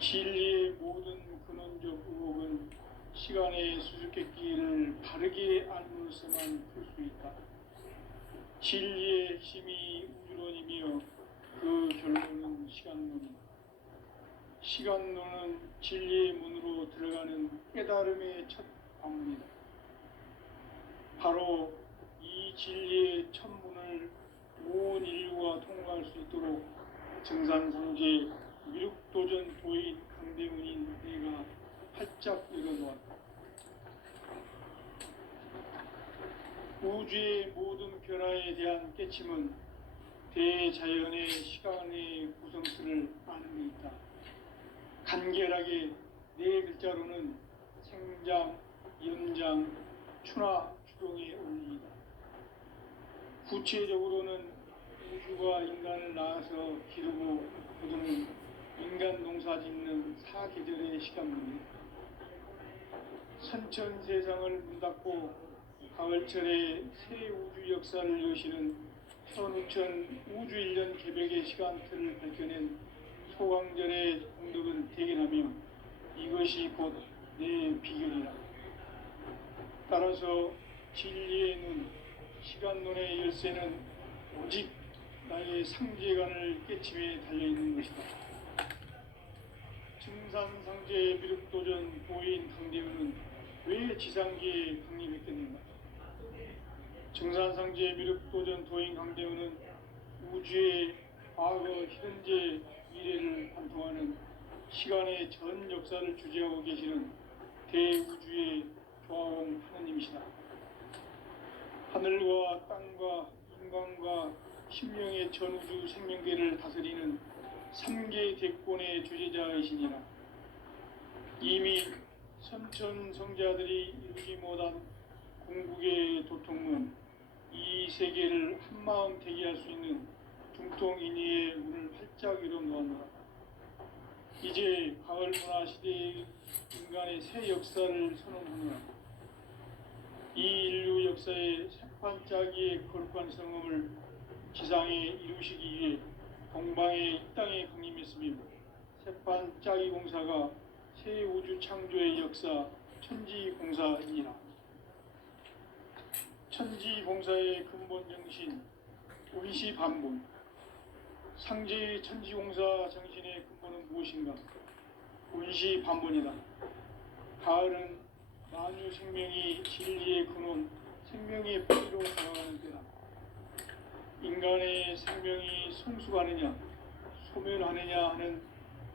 진리의 모든 근원적 의혹은 시간의 수수께끼를 바르게 알므로서만 풀 수 있다. 진리의 핵심이 우주론이며 그 결론은 시간론이다. 시간론은 진리의 문으로 들어가는 깨달음의 첫 방문이다. 바로 이 진리의 첫 문을 온 인류가 통과할 수 있도록 증산상제 미륵도전 도인 강대문인 내가 활짝 열어놓았다. 우주의 모든 변화에 대한 깨침은 대자연의 시간의 구성틀을 아는 데 있다. 간결하게 네 글자로는 생장, 연장, 추나 추동의 원리이다. 구체적으로는 우주가 인간을 낳아서 기르고 거두는 인간 농사 짓는 사계절의 시간문이다. 선천 세상을 문 닫고 가을철에 새 우주 역사를 여시는 현우천 우주 1년 개벽의 시간틀을 밝혀낸 소강절의 공덕은 대견하며 이것이 곧 내 비결이라. 따라서 진리의 눈, 시간론의 열쇠는 오직 나의 상제관을 깨침에 달려있는 것이다. 증산상제 미륵도전 도인 강대훈은 왜 지상계에 강림했겠는가? 증산상제 미륵도전 도인 강대훈은 우주의 과거, 현재, 미래를 관통하는 시간의 전 역사를 주재하고 계시는 대우주의 조화원 하나님이시다. 하늘과 땅과 인간과 신명의 전우주 생명계를 다스리는 3계 대권의 주재자이시니라. 이미 선천성자들이 이루지 못한 궁극의 도통은 이 세계를 한마음 대기할 수 있는 중통인의의 문을 활짝 열어놓았노라. 이제 가을 문화 시대의 인간의 새 역사를 선언하노라. 이 인류 역사의 새판짜기의 거룩한 성음을 지상에 이루시기 위해 동방의 이 땅에 강림했으며 새판짜기 공사가 새 우주 창조의 역사 천지공사이니라. 천지공사의 근본 정신 운시반본. 상제의 천지공사 정신의 근본은 무엇인가? 운시반본이다. 가을은 만유 생명이 진리의 근원, 생명의 뿌리로 돌아가는 때다. 인간의 생명이 성숙하느냐, 소멸하느냐 하는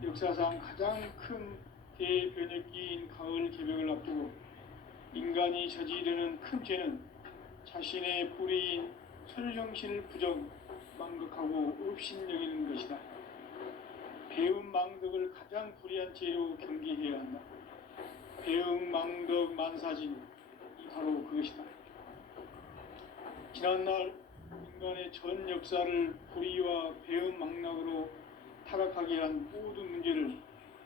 역사상 가장 큰 대변혁기인 가을 개벽을 앞두고 인간이 저지르는 큰 죄는 자신의 뿌리인 설령신을 부정, 망극하고 업신여기는 것이다. 배움 망덕을 가장 불의한 죄로 경계해야 한다. 배움 망덕 만사진이 바로 그것이다. 지난날 인간의 전 역사를 불의와 배움 망락으로 타락하게 한 모든 문제를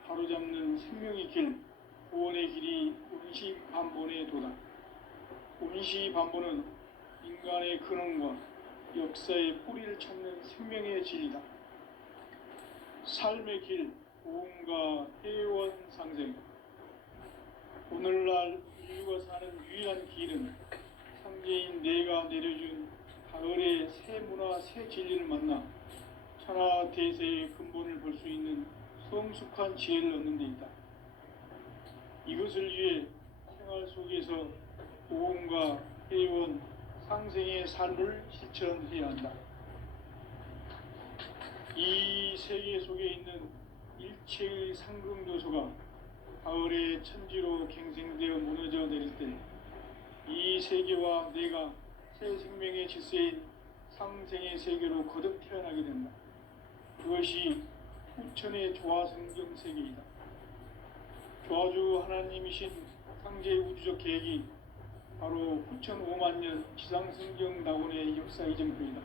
바로잡는 생명의 길, 구원의 길이 운시반본의 도다. 운시반본은 인간의 근원과 역사의 뿌리를 찾는 생명의 진리다. 삶의 길, 고음과 해원상생. 오늘날 인류가 사는 유일한 길은 상제인 내가 내려준 가을의 새 문화, 새 진리를 만나 천하 대세의 근본을 볼 수 있는 성숙한 지혜를 얻는 데 있다. 이것을 위해 생활 속에서 고음과 해원, 상생의 삶을 실천해야 한다. 이 세계 속에 있는 일체의 상금도소가 가을의 천지로 갱생되어 무너져 내릴 때 이 세계와 내가 새 생명의 질서인 상생의 세계로 거듭 태어나게 된다. 그것이 후천의 조화성경 세계이다. 조화주 하나님이신 상제 우주적 계획이 바로 후천 5만년 지상성경 낙원의 역사 이전부이다.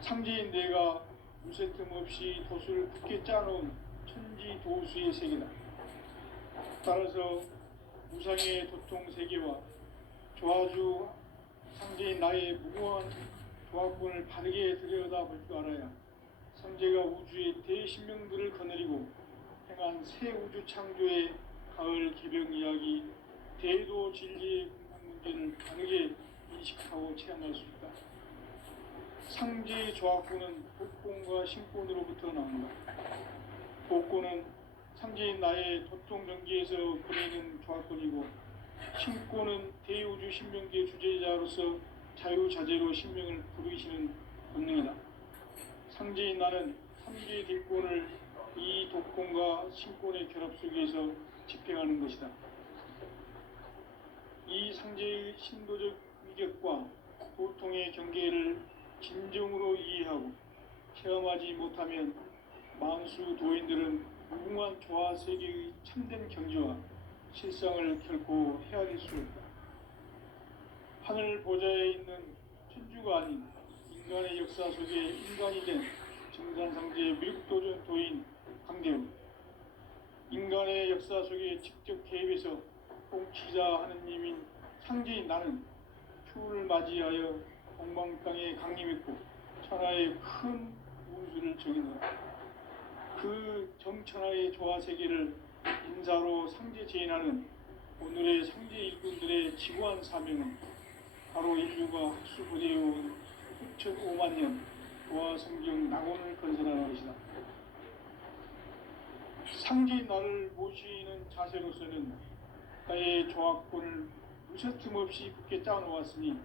상제인 내가 무쇠 틈 없이 도수를 굳게 짜놓은 천지 도수의 세계다. 따라서 무상의 도통 세계와 조화주 상제인 나의 무궁한 조화권을 바르게 들여다볼 줄 알아야 상제가 우주의 대신명들을 거느리고 행한 새 우주 창조의 가을 개벽 이야기, 대도 진리의 근본 문제를 다르게 인식하고 체험할 수 있다. 상제의 조합구는 복권과 신권으로부터 나온다. 복권은 상제인 나의 도통 경계에서 보내는 조합권이고, 신권은 대우주 신명기의 주제자로서 자유자재로 신명을 부르시는 본능이다. 상제인 나는 삼계의 딜권을 이 독권과 신권의 결합 속에서 집행하는 것이다. 이 상제의 신도적 위격과 고통의 경계를 진정으로 이해하고 체험하지 못하면 만수 도인들은 무궁한 조화 세계의 참된 경지와 실상을 결코 헤아릴 수 없다. 하늘 보좌에 있는 천주가 아닌 인간의 역사 속에 인간이 된 정산상제의 미륵도전 도인 강대우, 인간의 역사 속에 직접 개입해서 통치자 하느님인 상제인 나는 추후를 맞이하여 공방땅에 강림했고 천하의 큰 운수를 정의하라. 그 정천하의 조화세계를 인사로 상제 제인하는 오늘의 상제 일꾼들의 지구한 사명은 바로 인류가 학수부대해온 6,5만 년 조화성경 낙원을 건설하는 것이다. 상제인 나를 모시는 자세로서는 나의 조합권을 무셔틈 없이 굳게 짜놓았으니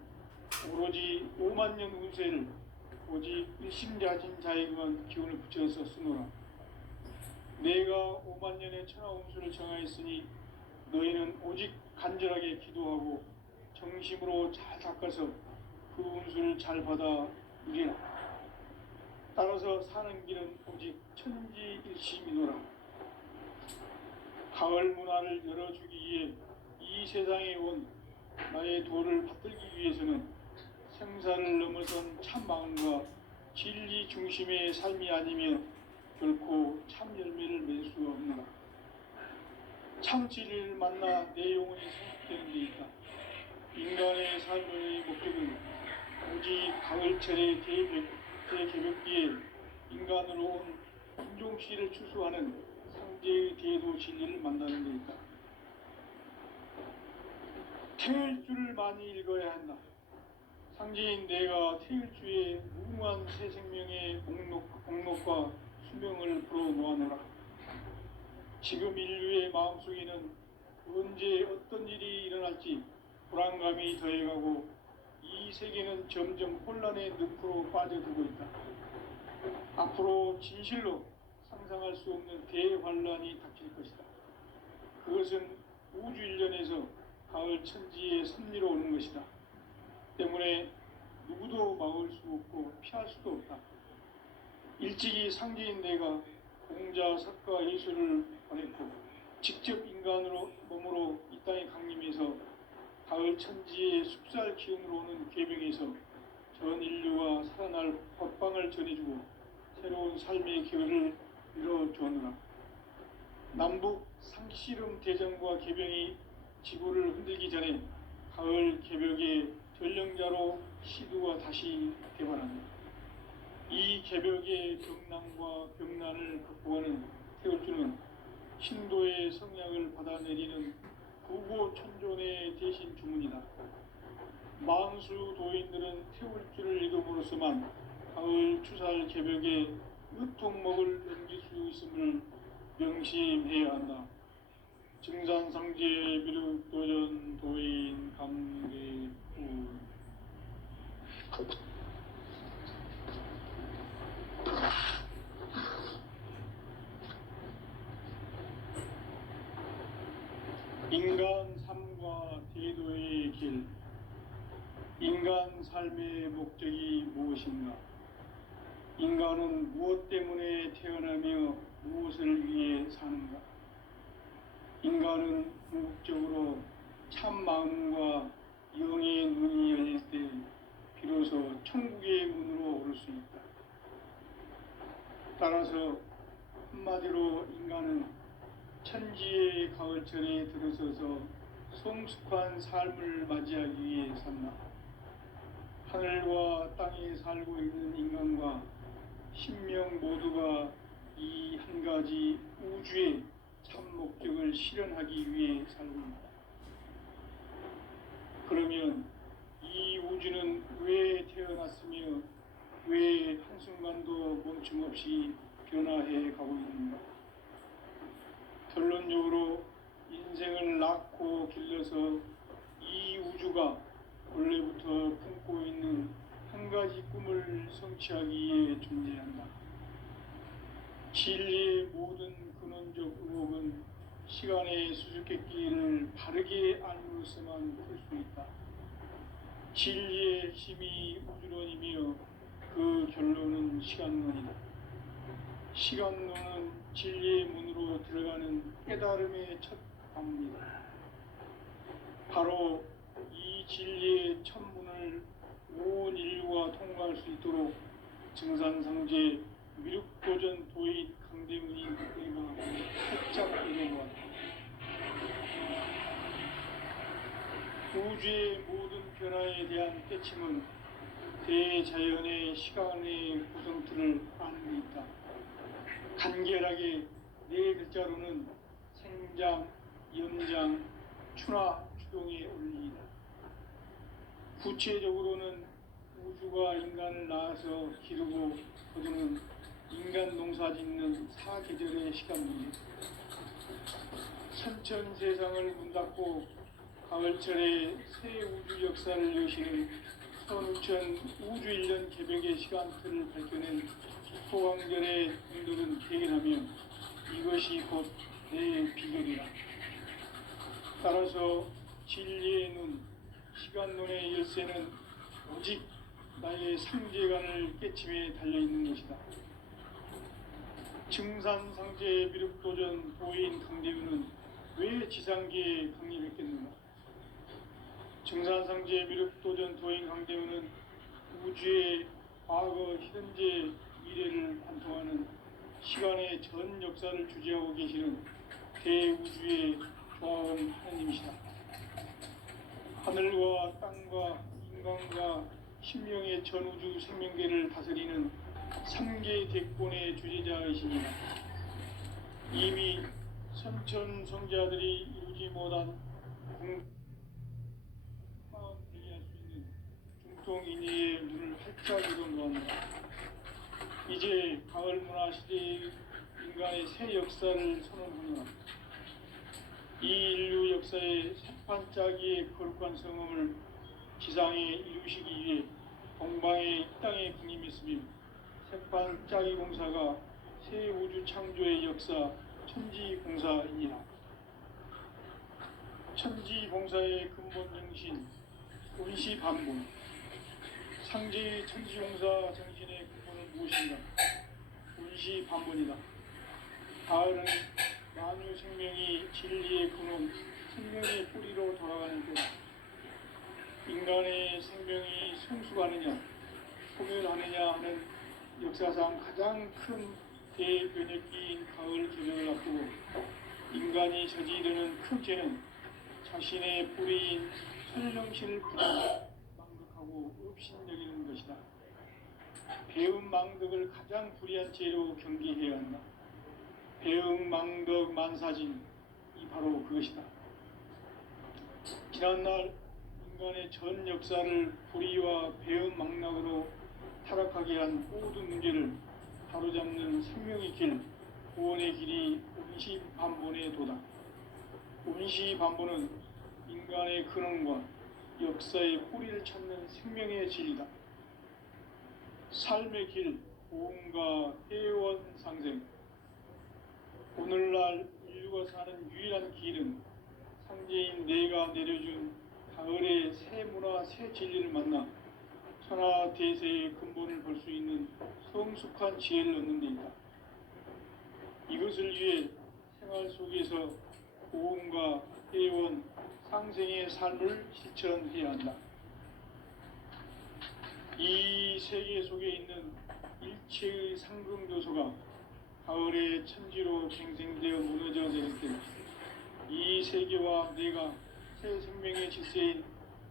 오로지 5만 년 운세를 오직 일심자진 자에게만 기운을 붙여서 쓰노라. 내가 5만 년의 천하 운수를 정하였으니 너희는 오직 간절하게 기도하고 정심으로 잘 닦아서 그 운수를 잘 받아 누리라. 따라서 사는 길은 오직 천지일심이노라. 가을 문화를 열어주기 위해 이 세상에 온 나의 도를 받들기 위해서는 생사를 넘어선 참 마음과 진리 중심의 삶이 아니면 결코 참 열매를 맺을 수가 없노라. 참 진리를 만나 내 영혼이 성숙되는 데 있다. 인간의 삶의 목적은 오직 가을철의 대개벽기에 인간으로 온 인종씨를 추수하는 상제의 대도 진리를 만나는 데 있다. 태일 줄을 많이 읽어야 한다. 상제인 내가 태일주의 무궁한 새 생명의 공록과 수명을 불어놓아노라. 지금 인류의 마음속에는 언제 어떤 일이 일어날지 불안감이 더해가고 이 세계는 점점 혼란의 늪으로 빠져들고 있다. 앞으로 진실로 상상할 수 없는 대환란이 닥칠 것이다. 그것은 우주 일련에서 가을 천지의 섭리로 오는 것이다. 때문에 누구도 막을 수 없고 피할 수도 없다. 일찍이 상제인 내가 공자, 석가, 예수를 보냈고 직접 인간으로 몸으로 이 땅에 강림해서 가을 천지의 숲살 기운으로 오는 계명에서 전 인류가 살아날 법방을 전해주고 새로운 삶의 기회를 이뤄주었노라. 남북 상씨름 대전과 개병이 지구를 흔들기 전에 가을 개벽의 전령자로 시두가 다시 개발한다. 이 개벽의 경난과 병난을 극복하는 태울주는 신도의 성약을 받아내리는 구고천존의 대신 주문이다. 만수 도인들은 태울주를 읽음으로써만 가을 추살 개벽의 으통목을 넘길 수 있음을 명심해야 한다. 증산상제 비륵도전 도인 강대우. 인간 삶과 대도의 길. 인간 삶의 목적이 무엇인가? 인간은 무엇 때문에 태어나며 무엇을 위해 사는가? 인간은 궁극적으로 참 마음과 영의 눈이 열릴 때 비로소 천국의 문으로 오를 수 있다. 따라서 한마디로 인간은 천지의 가을철에 들어서서 성숙한 삶을 맞이하기 위해 산다. 하늘과 땅에 살고 있는 인간과 신명 모두가 이 한 가지 우주의 참 목적을 실현하기 위해 살고 있다. 그러면 이 우주는 왜 태어났으며 왜 한순간도 멈춤 없이 변화해 가고 있는가? 결론적으로 인생을 낳고 길러서 이 우주가 원래부터 품고 있는 한 가지 꿈을 성취하기 위해 존재한다. 진리의 모든 근원적 의혹은 시간의 수수께끼를 바르게 알므로서만 풀 수 있다. 진리의 핵심이 우주론이며 그 결론은 시간론이다. 시간론은 진리의 문으로 들어가는 깨달음의 첫 방문이다. 바로 이 진리의 첫 문을 온 인류가 통과할 수 있도록 증산상제 미륵도전 도인 강대문이 우리가 살짝 이뤄보았다. 우주의 모든 변화에 대한 깨침은 대자연의 시간의 구성틀을 아는 데 있다. 간결하게 네 글자로는 생장, 연장, 추나 추동의 원리이다. 구체적으로는 우주가 인간을 낳아서 기르고 거두는 인간 농사 짓는 사계절의 시간입니다. 선천 세상을 문 닫고 가을철에 새 우주 역사를 여시는 선우천 우주 1년 개벽의 시간틀을 밝혀낸 소강절의 분들은 대견하며 이것이 곧 내 비결이라. 따라서 진리의 눈, 시간론의 열쇠는 오직 나의 상제관을 깨침에 달려있는 것이다. 증산상제 미륵도전 도인 강대우는 왜 지상계에 강림했겠는가? 증산상제 미륵도전 도인 강대우는 우주의 과거, 현재, 미래를 관통하는 시간의 전 역사를 주재하고 계시는 대우주의 조화원 하나님이시다. 하늘과 땅과 인간과 신명의 전우주 생명계를 다스리는 3개 대권의 주제자이시니라. 이미 선천 성자들이 이루지 못한 마음 이해할 수 있는 중통인의의 눈을 활짝 열어놓았다. 이제 가을 문화 시대의 인간의 새 역사를 선언하노라. 이 인류 역사의 새판짜기의 거룩한 성음을 지상에 이루시기 위해 동방의 이 땅에 군림했으며 새판짜기 공사가 새 우주 창조의 역사 천지공사이니라. 천지공사의 근본 정신 운시반본. 상제의 천지공사 정신의 근본은 무엇인가? 운시반본이다. 가을은 만유 생명이 진리의 근원, 생명의 뿌리로 돌아가는 때다. 인간의 생명이 성숙하느냐, 소멸하느냐 하는 역사상 가장 큰 대변혁기인 가을 개벽을 앞두고 인간이 저지르는 큰 죄는 자신의 뿌리인 설령신을 망덕하고 업신여기는 것이다. 배움 망덕을 가장 불의한 죄로 경계해야 한다. 배움 망덕 만사진이 바로 그것이다. 지난날 인간의 전 역사를 불의와 배움 망락으로 타락하게 한 모든 문제를 바로잡는 생명의 길, 구원의 길이 운시반본의 도다. 운시반본은 인간의 근원과 역사의 뿌리를 찾는 생명의 진리다. 삶의 길, 고음과 회원 상생. 오늘날 인류가 사는 유일한 길은 상제인 내가 내려준 가을의 새 문화, 새 진리를 만나 천하 대세의 근본을 볼 수 있는 성숙한 지혜를 얻는 데 있다. 이것을 위해 생활 속에서 고음과 회원, 상생의 삶을 실천해야 한다. 이 세계 속에 있는 일체의 상금 요소가 가을의 천지로 갱생되어 무너져 내릴 때 이 세계와 내가 새 생명의 질서인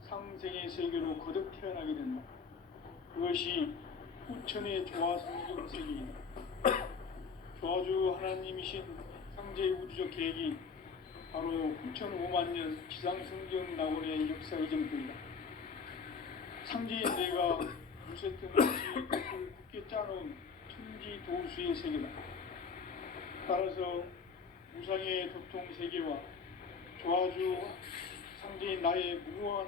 상생의 세계로 거듭 태어나게 된다. 그것이 후천의 조화성경 세계이다. 조화주 하나님이신 상제의 우주적 계획이 바로 9,500만 년 지상성경 낙원의 역사 의정입니다. 상제의 내가 무쇠등 없이 굳게 짜놓은 천지 도수의 세계다. 따라서 무상의 도통 세계와 조화주 상제인 나의 무모한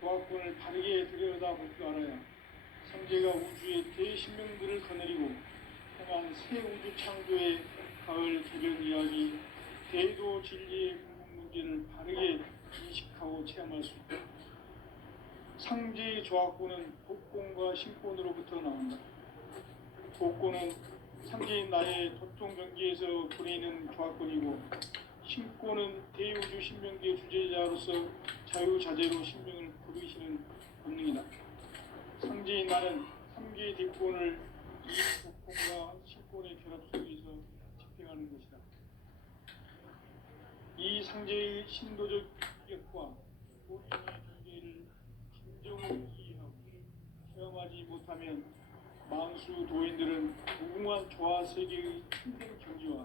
조합권을 바르게 들여다볼 줄 알아야 상제가 우주의 대신명들을 거느리고 향한 새 우주 창조의 가을 개변 이야기, 대도 진리의 궁극 문제를 바르게 인식하고 체험할 수 있다. 상제의 조합권은 복권과 신권으로부터 나온다. 복권은 상제인 나의 도통 경기에서 부리는 조합권이고, 신권은 대우주 신명기의 주제자로서 자유자재로 신명을 부르시는 본능이다. 상제인 나는 3개의 뒷권을 이 복권과 신권의 결합 속에서 집행하는 것이다. 이 상제의 신도적 역과 본인의 경계를 진정으로 이해하고 체험하지 못하면 만수 도인들은 무궁한 조화 세계의 힘든 경지와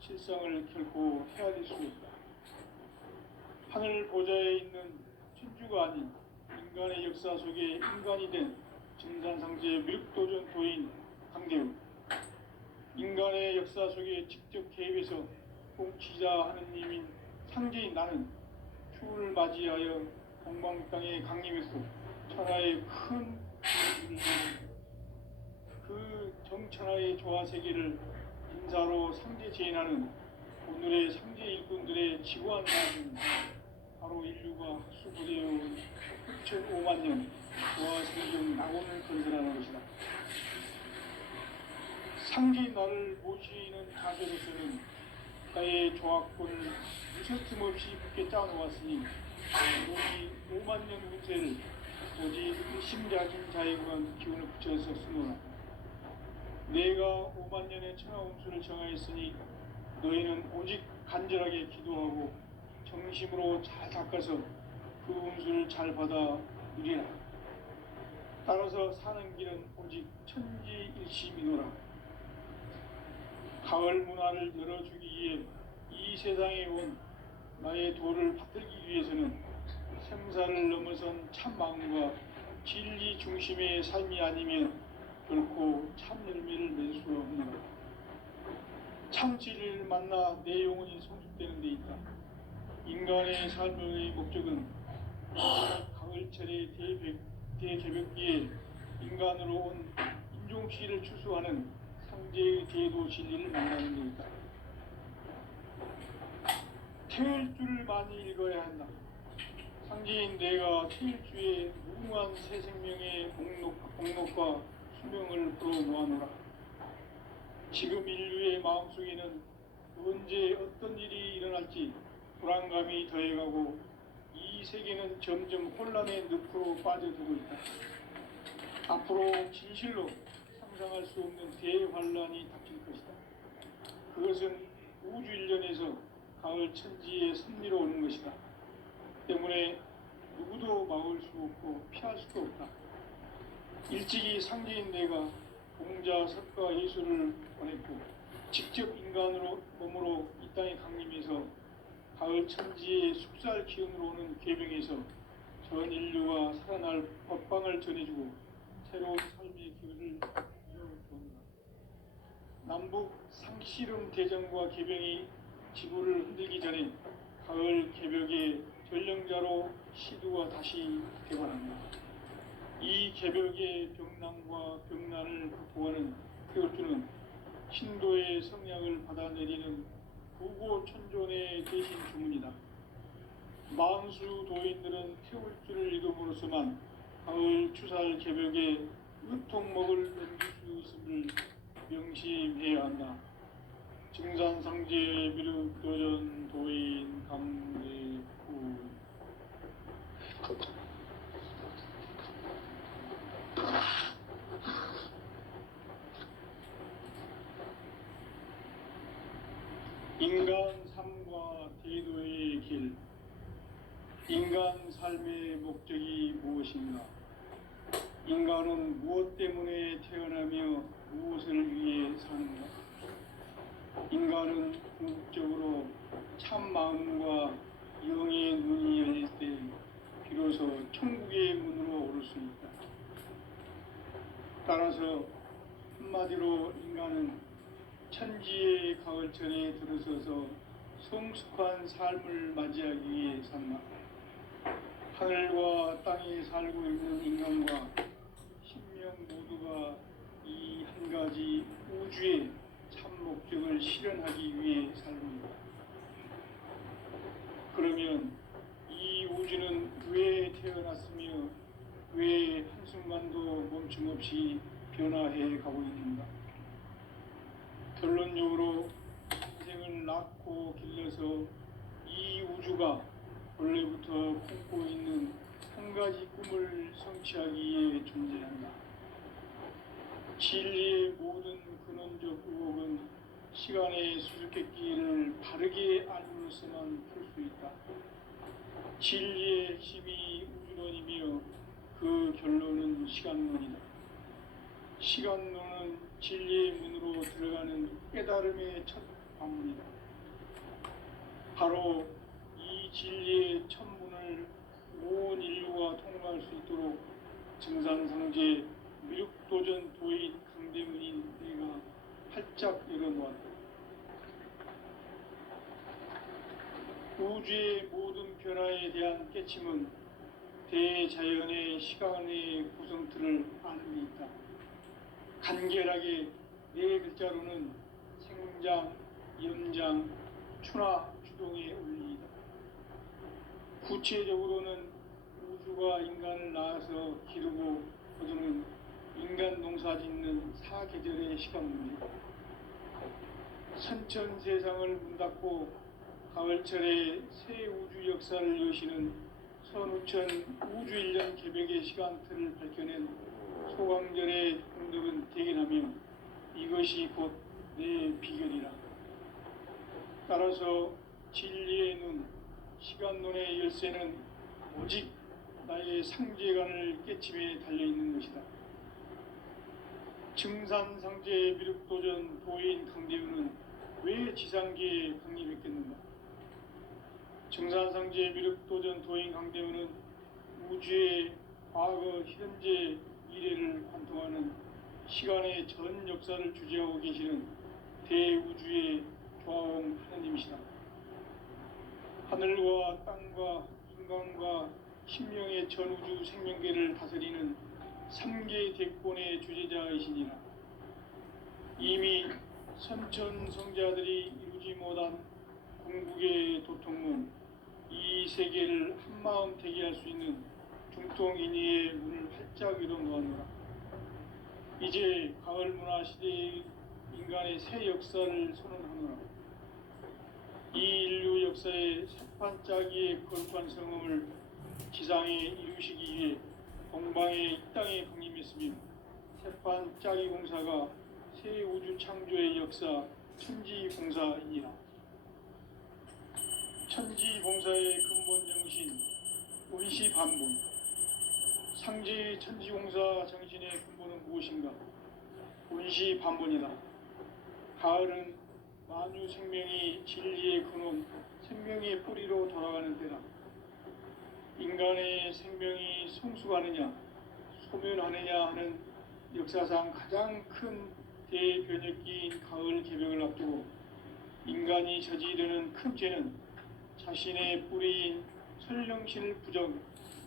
실상을 결코 헤아릴 수 없다. 하늘 보좌에 있는 천주가 아닌 인간의 역사 속에 인간이 된 증산상제 미륵도전 도인 강대우, 인간의 역사 속에 직접 개입해서 통치자 하느님인 상제인 나는 추운을 맞이하여 동방땅에 강림했고 천하의 큰 그 정천하의 조화세계를 인사로 상제 제인하는 오늘의 상제 일꾼들의 지구한 나는 바로 인류가 수부되어온 9,500만 년 조화세계의 낙원을 건설하는 것이다. 상제인 나를 모시는 자세로서는 나의 조합권을 무쇠틈 없이 굳게 짜놓았으니 오직 5만 년 운세를 오직 심자진 자에 관한 기운을 붙여서 쓰노라. 내가 5만 년의 천하 운수를 정하였으니 너희는 오직 간절하게 기도하고 정심으로 잘 닦아서 그 운수를 잘 받아 누리라. 따라서 사는 길은 오직 천지일심이노라. 가을 문화를 열어주기 위해 이 세상에 온 나의 도를 받들기 위해서는 생사를 넘어선 참 마음과 진리 중심의 삶이 아니면 결코 참 열매를 맺을 수 없노라. 참 진리를 만나 내 영혼이 성숙되는 데 있다. 인간의 삶의 목적은 가을철의 대개벽기에 인간으로 온 인종시를 추수하는 상제의 대도 진리를 만나는 데 있다. 태일주를 많이 읽어야 한다. 상제인 내가 태일주의 무궁한 새 생명의 목록과 수명을 풀어놓아노라. 지금 인류의 마음속에는 언제 어떤 일이 일어날지 불안감이 더해가고 이 세계는 점점 혼란의 늪으로 빠져들고 있다. 앞으로 진실로 상상할 수 없는 대환란이 닥칠 것이다. 그것은 우주 일련에서 가을 천지에 선미로 오는 것이다. 때문에 누구도 막을 수 없고 피할 수도 없다. 일찍이 상제인 내가 공자, 석가, 예수를 보냈고 직접 인간으로 몸으로 이 땅에 강림해서 가을 천지의 숙살 기운으로 오는 계병에서 전 인류가 살아날 법방을 전해주고 새로운 삶의 길을 열어주었다. 남북 상씨름 대전과 계병이 지구를 흔들기 전에 가을 개벽의 전령자로 시두가 다시 개발합니다. 이 개벽의 병난과 병난을 극복하는 태울주는 신도의 성약을 받아내리는 구고천존의 대신 주문이다. 만수 도인들은 태울주를 읽음으로써만 가을 추살 개벽에 의통목을 넘길 수 있음을 명심해야 한다. 증산상제 미륵도전 도인 강대구. 인간 삶과 대도의 길. 인간 삶의 목적이 무엇인가? 인간은 무엇 때문에 태어나며 무엇을 위해 사는가? 인간 인간은 궁극적으로 참 마음과 영의 눈이 열릴 때 비로소 천국의 문으로 오를 수 있다. 따라서 한마디로 인간은 천지의 가을철에 들어서서 성숙한 삶을 맞이하기 위해 산다. 하늘과 땅에 살고 있는 인간과 신명 모두가 이 한 가지 우주의 참 목적을 실현하기 위해 삽니다. 그러면 이 우주는 왜 태어났으며 왜 한순간도 멈춤없이 변화해 가고 있는가? 결론적으로 인생을 낳고 길러서 이 우주가 원래부터 품고 있는 한 가지 꿈을 성취하기 위해 존재한다. 진리의 모든 근원적 의혹은 시간의 수수께끼를 바르게 알므로서만 풀 수 있다. 진리의 핵심이 우주론이며 그 결론은 시간론이다. 시간론은 진리의 문으로 들어가는 깨달음의 첫 관문이다. 바로 이 진리의 첫 문을 온 인류가 통과할 수 있도록 증산상제 미륵도전 도인 강대문인 내가 활짝 열어놓았다. 우주의 모든 변화에 대한 깨침은 대자연의 시간의 구성틀을 아는 데 있다. 간결하게 네 글자로는 생장, 염장, 추나 추동의 원리이다. 구체적으로는 우주가 인간을 낳아서 기르고 거두는 인간 농사 짓는 사계절의 시간 문제다. 선천 세상을 문 닫고 가을철에 새 우주 역사를 여시는 선우천 우주 1년 개벽의 시간틀을 밝혀낸 소강절의 공덕은 대견하며 이것이 곧 내 비결이라. 따라서 진리의 눈, 시간론의 열쇠는 오직 나의 상제관을 깨침에 달려있는 것이다. 증산상제 미륵도전 도인 강대우는 왜 지상계에 강림했겠는가? 증산상제 미륵도전 도인 강대우는 우주의 과거, 현재, 미래를 관통하는 시간의 전 역사를 주재하고 계시는 대우주의 조화원 하나님이시다. 하늘과 땅과 인간과 신명의 전우주 생명계를 다스리는 3개 대권의 주제자이시니라. 이미 선천성자들이 이루지 못한 궁극의 도통문, 이 세계를 한마음 대기할 수 있는 중통인의의 문을 활짝 열어놓았노라. 이제 가을 문화 시대의 인간의 새 역사를 선언하노라. 이 인류 역사의 새판짜기의 거룩한 성음을 지상에 이루시기 위해 동방의 이 땅에 강림했으며 새판짜기 공사가 새 우주 창조의 역사 천지공사이니라. 천지공사의 근본 정신 원시반본. 상제의 천지공사 정신의 근본은 무엇인가? 원시반본이다. 가을은 만유 생명이 진리의 근원, 생명의 뿌리로 돌아가는 때다. 인간의 생명이 성숙하느냐, 소멸하느냐 하는 역사상 가장 큰 대변혁기인 가을 개벽을 앞두고 인간이 저지르는 큰 죄는 자신의 뿌리인 설령신을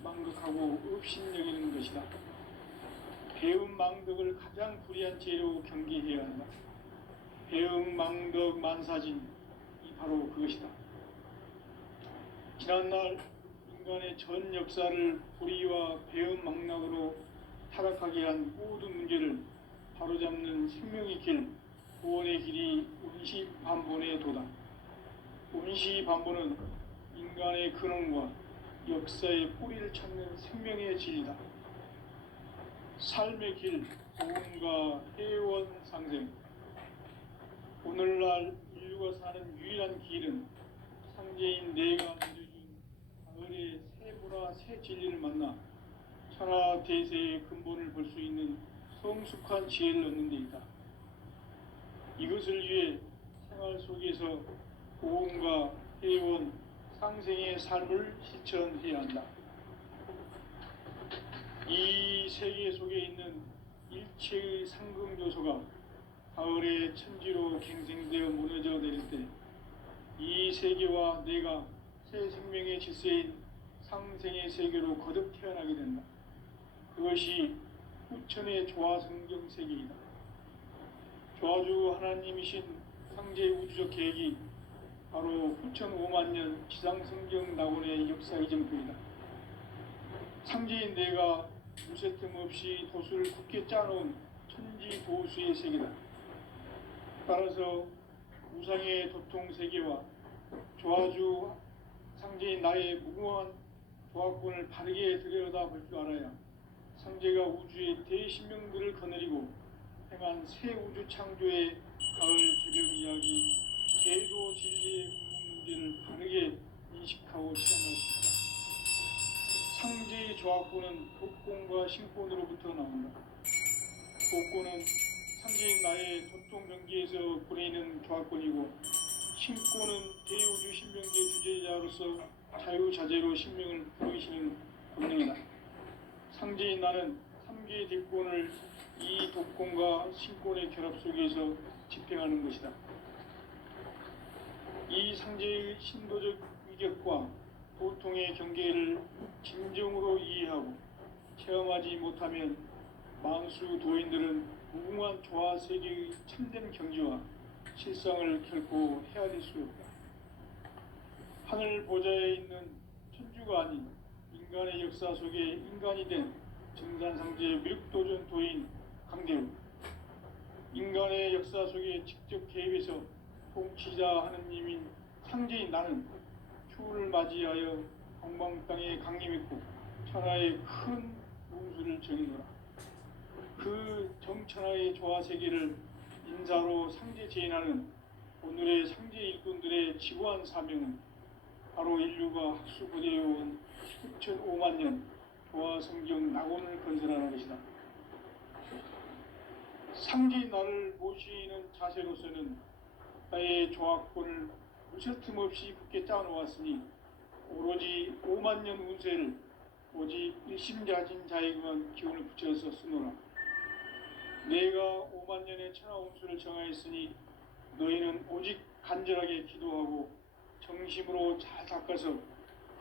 망극하고 업신여기는 것이다. 배움 망덕을 가장 불의한 죄로 경계해야 한다. 배움 망덕 만사진이 바로 그것이다. 지난날 인간의 전 역사를 불의와 배움 망락으로 타락하게 한 모든 문제를 바로잡는 생명의 길, 구원의 길이 원시반본의 도다. 원시반본은 인간의 근원과 역사의 뿌리를 찾는 생명의 진리다. 삶의 길, 보험과 해원 상생. 오늘날 인류가 사는 유일한 길은 상제인 내가 내려준 가을의 새 문화, 새 진리를 만나 천하 대세의 근본을 볼 수 있는 성숙한 지혜를 얻는 데 있다. 이것을 위해 생활 속에서 고음과 해온 상생의 삶을 실천해야 한다. 이 세계 속에 있는 일체의 상금 요소가 가을의 천지로 갱생되어 무너져 내릴 때 이 세계와 내가 새 생명의 질서인 상생의 세계로 거듭 태어나게 된다. 그것이 후천의 조화성경 세계이다. 조화주 하나님이신 상제의 우주적 계획이 바로 후천 5만 년 지상성경 낙원의 역사 이정표이다. 상제인 내가 무쇠틈 없이 도수를 굳게 짜놓은 천지 도수의 세계다. 따라서 우상의 도통 세계와 조화주 상제인 나의 무궁한 조화권을 바르게 들여다볼 줄 알아야 상제가 우주의 대신명들을 거느리고 행한 새 우주 창조의 가을 개벽 이야기, 계도 진리의 궁극 문제를 바르게 인식하고 체험할 수 있다. 상제의 조화권은 독권과 신권으로부터 나온다. 독권은 상제인 나의 도통 경계에서 보내는 조화권이고, 신권은 대우주 신명계 주제자로서 자유자재로 신명을 부르시는 권능이다. 상제인 나는 3개의 대권을 이 독권과 신권의 결합 속에서 집행하는 것이다. 이 상제의 신도적 위격과 도통의 경계를 진정으로 이해하고 체험하지 못하면 만수 도인들은 무궁한 조화 세계의 참된 경지와 실상을 결코 헤아릴 수 없다. 하늘 보좌에 있는 천주가 아닌 인간의 역사 속에 인간이 된 증산상제의 밀도전 도인 강대우, 인간의 역사 속에 직접 개입해서 통치자 하느님인 상제인 나는 추후를 맞이하여 동방 땅에 강림했고 천하의 큰 운수를 정의노라. 그 정천하의 조화 세계를 인사로 상제 제인하는 오늘의 상제 일꾼들의 지구한 사명은 바로 인류가 학수고대해온 1005만 년 조화 성경 낙원을 건설하는 것이다. 상제인 나를 모시는 자세로서는 나의 조화권을 무쇠틈 없이 굳게 짜놓았으니 오로지 5만 년 운세를 오직 일심자진 자에게만 기운을 붙여서 쓰노라. 내가 5만 년의 천하 운수를 정하였으니 너희는 오직 간절하게 기도하고 정심으로 잘 닦아서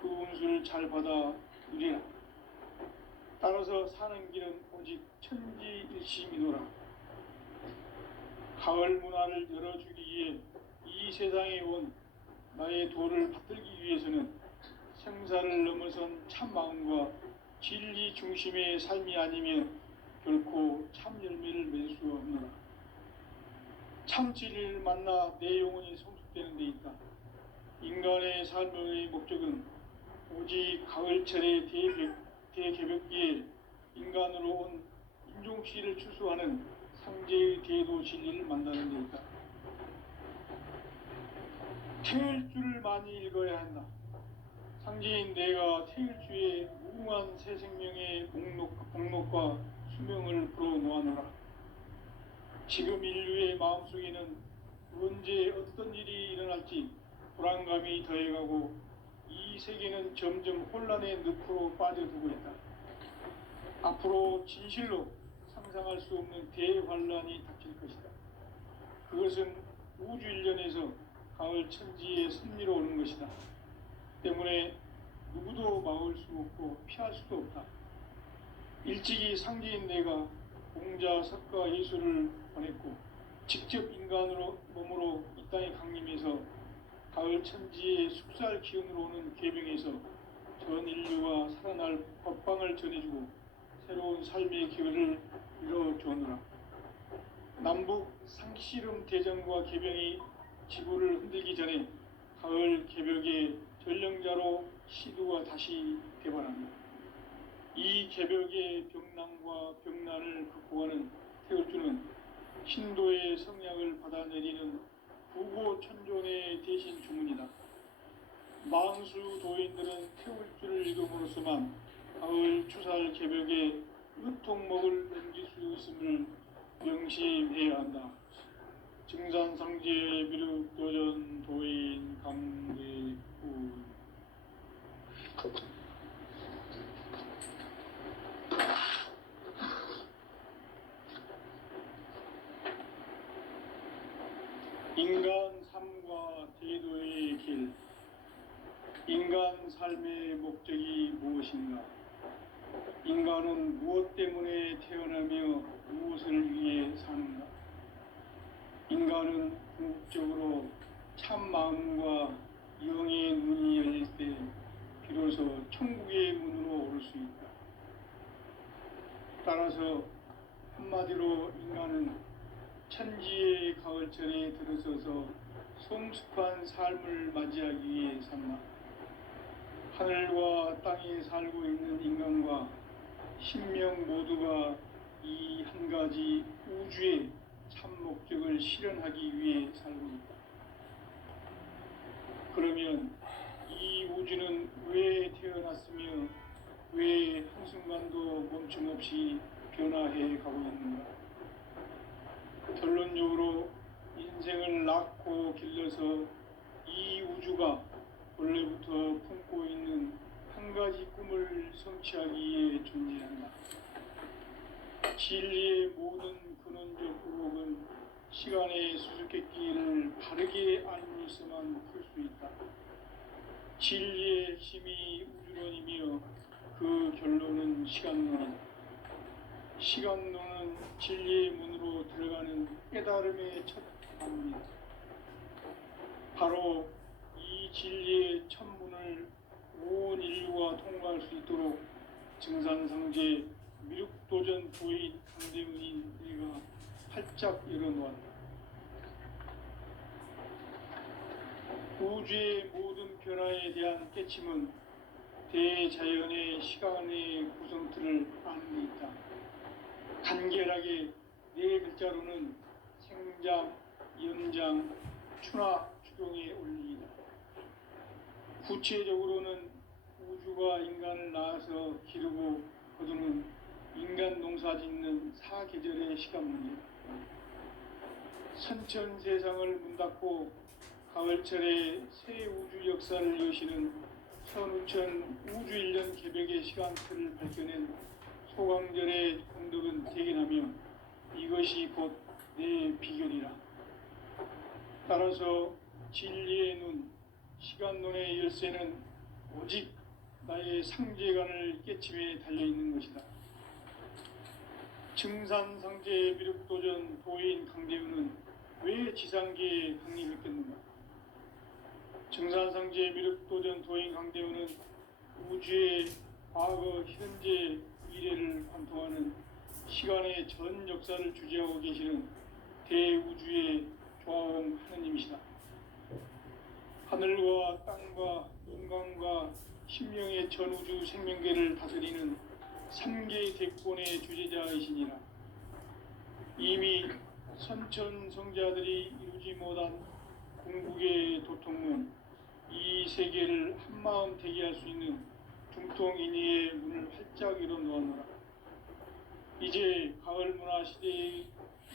그 운수를 잘 받아 누리라. 따라서 사는 길은 오직 천지일심이노라. 가을 문화를 열어주기 위해 이 세상에 온 나의 도를 받들기 위해서는 생사를 넘어선 참 마음과 진리 중심의 삶이 아니면 결코 참 열매를 맺을 수 없노라. 참 진리를 만나 내 영혼이 성숙되는 데 있다. 인간의 삶의 목적은 오직 가을철의 대개벽기에 인간으로 온 인종씨를 추수하는 상제의 대도 진리를 만나는 데 있다. 태일주를 많이 읽어야 한다. 상제인 내가 태일주의 무궁한 새 생명의 목록과 수명을 불어놓아노라. 지금 인류의 마음속에는 언제 어떤 일이 일어날지 불안감이 더해가고 이 세계는 점점 혼란의 늪으로 빠져들고 있다. 앞으로 진실로 상상할 수 없는 대환란이 닥칠 것이다. 그것은 우주 일련에서 가을 천지의 섭리로 오는 것이다. 때문에 누구도 막을 수 없고 피할 수도 없다. 일찍이 상제인 내가 공자, 석가, 예수를 보냈고 직접 인간으로 몸으로 이 땅에 강림해서 가을 천지의 숙살 기운으로 오는 계명에서 전 인류가 살아날 법방을 전해주고 새로운 삶의 기회를 이뤄주었노라. 남북 상씨름 대전과 계병이 지구를 흔들기 전에 가을 개벽의 전령자로 시두가 다시 개발합니다. 이 개벽의 병난과 병난을 극복하는 태울주는 신도의 성약을 받아내리는 부고천존의 대신 주문이다. 만수 도인들은 태울주를 읽음으로써만 가을 추살 개벽에 으통목을 넘길 수 있음을 명심해야 한다. 증산상제에 비롯 인간 삶과 대도의 길. 인간 삶의 목적이 무엇인가? 인간은 무엇 때문에 태어나며 무엇을 위해 사는가? 인간은 궁극적으로 참 마음과 영의 문이 열릴 때 비로소 천국의 문으로 오를 수 있다. 따라서 한마디로 인간은 천지의 가을철에 들어서서 성숙한 삶을 맞이하기 위해 산다. 하늘과 땅에 살고 있는 인간과 신명 모두가 이 한 가지 우주의 참 목적을 실현하기 위해 살고 있다. 그러면 이 우주는 왜 태어났으며 왜 한순간도 멈춤없이 변화해 가고 있는가? 결론적으로 인생을 낳고 길러서 이 우주가 원래부터 품고 있는 한 가지 꿈을 성취하기 위해 존재한다. 진리의 모든 근원적 의혹은 시간의 수수께끼를 바르게 알므로서만 풀 수 있다. 진리의 핵심이 우주론이며 그 결론은 시간론이다. 시간론은 진리의 문으로 들어가는 깨달음의 첫 방문이다. 바로 이 진리의 첫 문을 온 인류가 통과할 수 있도록 증산상제 미륵도전 부인 강대문인 우리가 활짝 열어놓았다. 우주의 모든 변화에 대한 깨침은 대자연의 시간의 구성틀을 아는 데 있다. 간결하게 네 글자로는 생장, 연장, 추나 추동의 원리이다. 구체적으로는 우주가 인간을 낳아서 기르고 거두는 인간 농사 짓는 사계절의 시간문이다. 선천 세상을 문 닫고 가을철에 새 우주 역사를 여시는 선우천 우주 1년 개벽의 시간틀을 밝혀낸 소강절의 공덕은 대견하며 이것이 곧 내 비결이라. 따라서 진리의 눈, 시간론의 열쇠는 오직 나의 상제관을 깨침에 달려있는 것이다. 증산상제 미륵도전 도인 강대우는 왜 지상계에 강림했겠는가? 증산상제 미륵도전 도인 강대우는 우주의 과거, 현재, 미래를 관통하는 시간의 전 역사를 주재하고 계시는 대우주의 조화원 하느님이시다. 하늘과 땅과 인간과 신명의 전우주 생명계를 다스리는 3개 대권의 주재자이시니라. 이미 선천성자들이 이루지 못한 궁극의 도통문, 이 세계를 한마음 대기할 수 있는 중통인의의 문을 활짝 열어놓았노라. 이제 가을 문화 시대의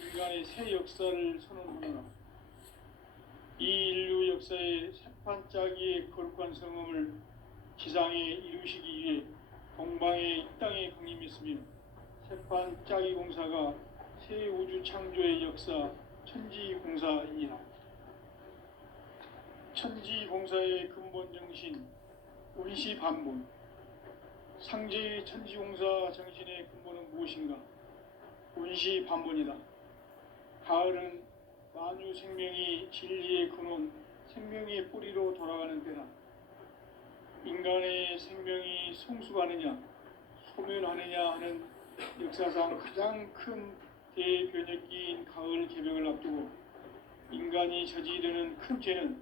인간의 새 역사를 선언하노라. 이 인류 역사의 새판짜기의 거룩한 성음을 지상에 이루시기 위해 동방의 이 땅에 강림했으며 새판짜기 공사가 새 우주 창조의 역사 천지공사이니라. 천지공사의 근본 정신 운시반본. 상제의 천지공사 정신의 근본은 무엇인가? 운시반본이다. 가을은 만유 생명이 진리의 근원, 생명의 뿌리로 돌아가는 때다. 인간의 생명이 성숙하느냐, 소멸하느냐 하는 역사상 가장 큰 대변혁기인 가을 개벽을 앞두고 인간이 저지르는 큰 죄는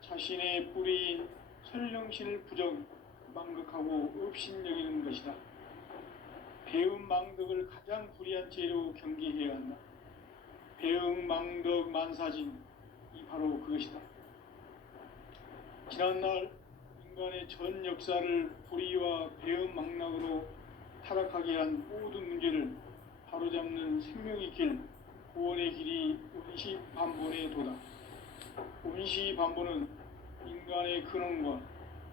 자신의 뿌리인 설령신을 부정, 망극하고 업신여기는 것이다. 배움 망덕을 가장 불의한 죄로 경계해야 한다. 배움 망덕 만사진, 이 바로 그것이다. 지난날 인간의 전 역사를 불의와 배움 망락으로 타락하게 한 모든 문제를 바로잡는 생명의 길, 구원의 길이 운시반본의 도다. 운시반본은 인간의 근원과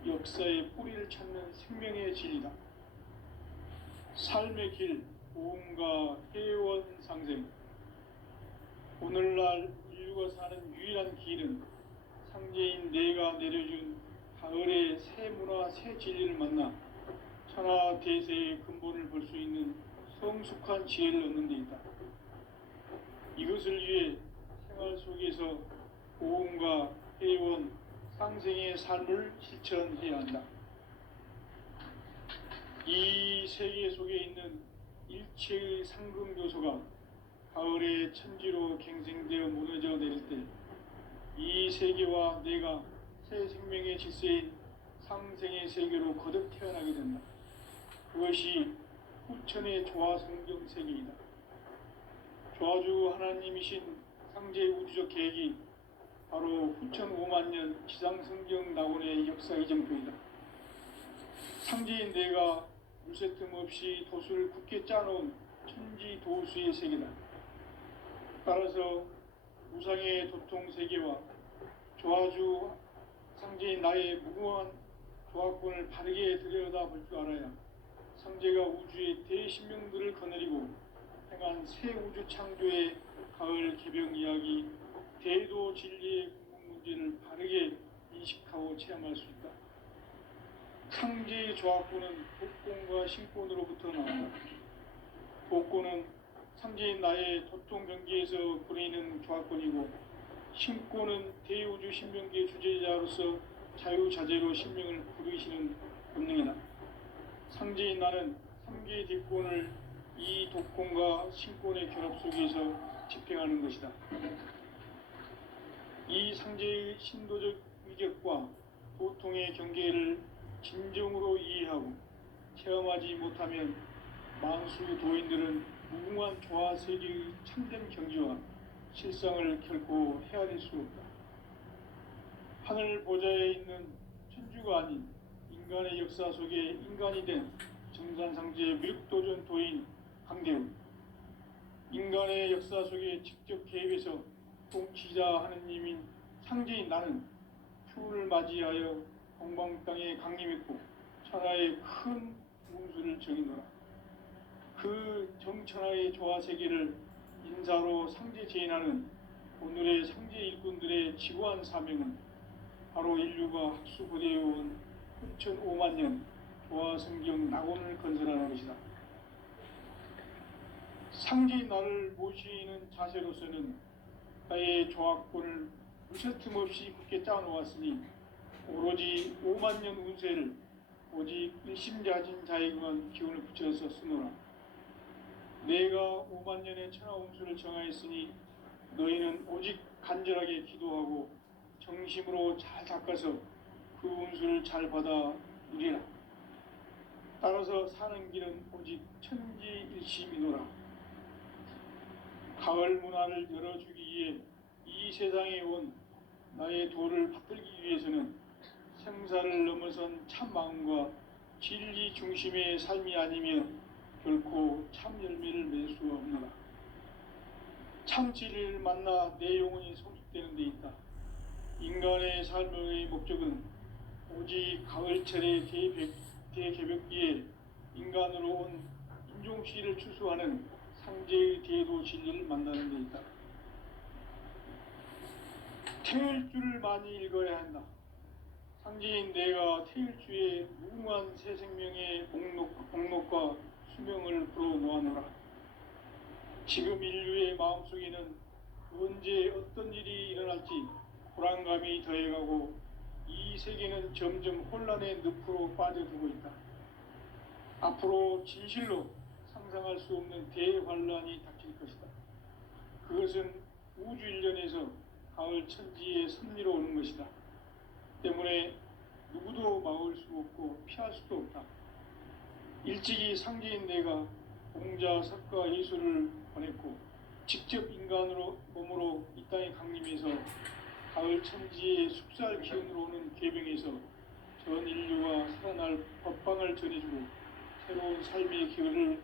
역사의 뿌리를 찾는 생명의 진리다. 삶의 길, 보험과 회원상생. 오늘날 인류가 사는 유일한 길은 상제인 내가 내려준 가을의 새 문화, 새 진리를 만나 천하 대세의 근본을 볼 수 있는 성숙한 지혜를 얻는 데 있다. 이것을 위해 생활 속에서 고음과 회원, 상생의 삶을 실천해야 한다. 이 세계 속에 있는 일체의 상금 요소가 가을의 천지로 갱생되어 무너져 내릴 때 이 세계와 내가 새 생명의 질서인 상생의 세계로 거듭 태어나게 된다. 그것이 후천의 조화성경 세계이다. 조화주 하나님이신 상제 우주적 계획이 바로 후천 5만 년 지상성경 낙원의 역사 이정표이다. 상제인 내가 물새틈 없이 도수를 굳게 짜놓은 천지 도수의 세계다. 따라서 우상의 도통 세계와 조화주 상제인 나의 무궁한 조화권을 바르게 들여다볼 줄 알아야 상제가 우주의 대신명들을 거느리고 행한 새 우주 창조의 가을 개병 이야기, 대도 진리의 궁극 문제를 바르게 인식하고 체험할 수 있다. 상제의 조화권은 복권과 신권으로부터 나온다. 복권은 상제인 나의 도통 경계에서 보내는 조화권이고, 신권은 대우주 신명기의 주제자로서 자유자재로 신명을 부르시는 본능이다. 상제인 나는 3개의 뒷권을 이 독권과 신권의 결합 속에서 집행하는 것이다. 이 상제의 신도적 위격과 도통의 경계를 진정으로 이해하고 체험하지 못하면 만수 도인들은 무궁한 조화 세계의 참된 경지와 실상을 결코 헤아릴 수 없다. 하늘 보좌에 있는 천주가 아닌 인간의 역사 속에 인간이 된 정산상제의 미륵도전 도인 강대우, 인간의 역사 속에 직접 개입해서 통치자 하느님인 상제인 나는 휴를 맞이하여 동방 땅에 강림했고 천하의 큰 운수를 정의노라. 그 정천하의 조화 세계를 인사로 상제 제인하는 오늘의 상제 일꾼들의 지구한 사명은 바로 인류가 학수고대해온 후천 5만 년 조화 성경 낙원을 건설하는 것이다. 상제인 나를 모시는 자세로서는 나의 조화권을 무쇠틈 없이 굳게 짜놓았으니 오로지 5만 년 운세를 오직 일심자진 자에게만 기운을 붙여서 쓰노라. 내가 5만 년의 천하 운수를 정하였으니 너희는 오직 간절하게 기도하고 정심으로 잘 닦아서 그 운수를 잘 받아 누리라. 따라서 사는 길은 오직 천지일심이노라. 가을 문화를 열어주기 위해 이 세상에 온 나의 도를 받들기 위해서는 생사를 넘어선 참 마음과 진리 중심의 삶이 아니면 결코 참 열매를 맺을 수 없노라. 참 진리를 만나 내 영혼이 성숙되는 데 있다. 인간의 삶의 목적은 오직 가을철의 대개벽기에 인간으로 온 인종씨를 추수하는 상제의 대도 진리를 만나는 데 있다. 태일주를 많이 읽어야 한다. 상제인 내가 태일주의 무궁한 새 생명의 목록과 수명을 불어놓아노라. 지금 인류의 마음속에는 언제 어떤 일이 일어날지 불안감이 더해가고 이 세계는 점점 혼란의 늪으로 빠져들고 있다. 앞으로 진실로 상상할 수 없는 대환란이 닥칠 것이다. 그것은 우주 일련에서 가을 천지의 섭리로 오는 것이다. 때문에 누구도 막을 수 없고 피할 수도 없다. 일찍이 상제인 내가 공자, 석가, 예수를 보냈고 직접 인간으로 몸으로 이 땅에 강림해서 가을 천지의 숙살 기운으로 오는 계병에서 전 인류가 살아날 법방을 전해주고 새로운 삶의 기회를